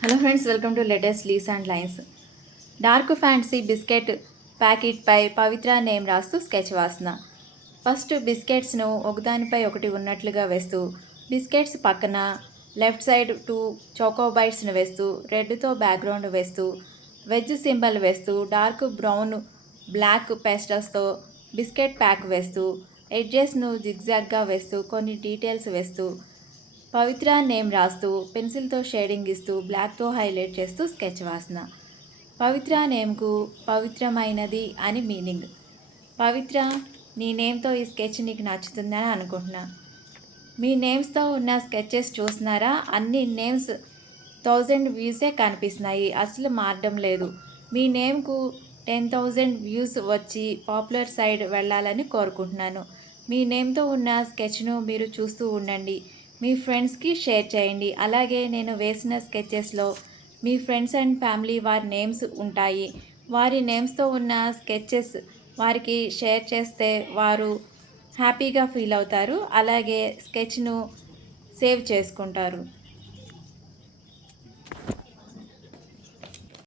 Hello friends, welcome to latest leaves and lines. Dark fantasy biscuit ప్యాకెట్పై పవిత్ర name రాస్తూ sketch వాసన. First బిస్కెట్స్ను ఒకదానిపై ఒకటి ఉన్నట్లుగా వేస్తూ, బిస్కెట్స్ పక్కన లెఫ్ట్ సైడ్ 2 చాకోబైట్స్ను వేస్తూ, రెడ్తో బ్యాక్గ్రౌండ్ వేస్తూ, వెజ్ సింబల్ వేస్తూ, డార్క్ బ్రౌన్ బ్లాక్ పేస్టల్స్తో బిస్కెట్ ప్యాక్ వేస్తూ, ఎడ్జెస్ను జిగ్జాగ్గా వేస్తూ, కొన్ని డీటెయిల్స్ వేస్తూ, పవిత్ర నేమ్ రాస్తూ, పెన్సిల్తో షేడింగ్ ఇస్తూ, బ్లాక్తో హైలైట్ చేస్తూ స్కెచ్ వాసన. పవిత్ర నేమ్కు పవిత్రమైనది అని మీనింగ్. పవిత్ర, నీ నేమ్తో ఈ స్కెచ్ నీకు నచ్చుతుందని అనుకుంటున్నా. మీ నేమ్స్తో ఉన్న స్కెచెస్ చూస్తున్నారా? అన్ని నేమ్స్ 1000 వ్యూసే కనిపిస్తున్నాయి, అసలు మారడం లేదు. మీ నేమ్కు 10,000 వ్యూస్ వచ్చి పాపులర్ సైడ్ వెళ్ళాలని కోరుకుంటున్నాను. మీ నేమ్తో ఉన్న స్కెచ్ను మీరు చూస్తూ ఉండండి, మీ ఫ్రెండ్స్కి షేర్ చేయండి. అలాగే నేను వేసిన స్కెచెస్లో మీ ఫ్రెండ్స్ అండ్ ఫ్యామిలీ వారి నేమ్స్ ఉంటాయి. వారి నేమ్స్తో ఉన్న స్కెచెస్ వారికి షేర్ చేస్తే వారు హ్యాపీగా ఫీల్ అవుతారు, అలాగే స్కెచ్ను సేవ్ చేసుకుంటారు.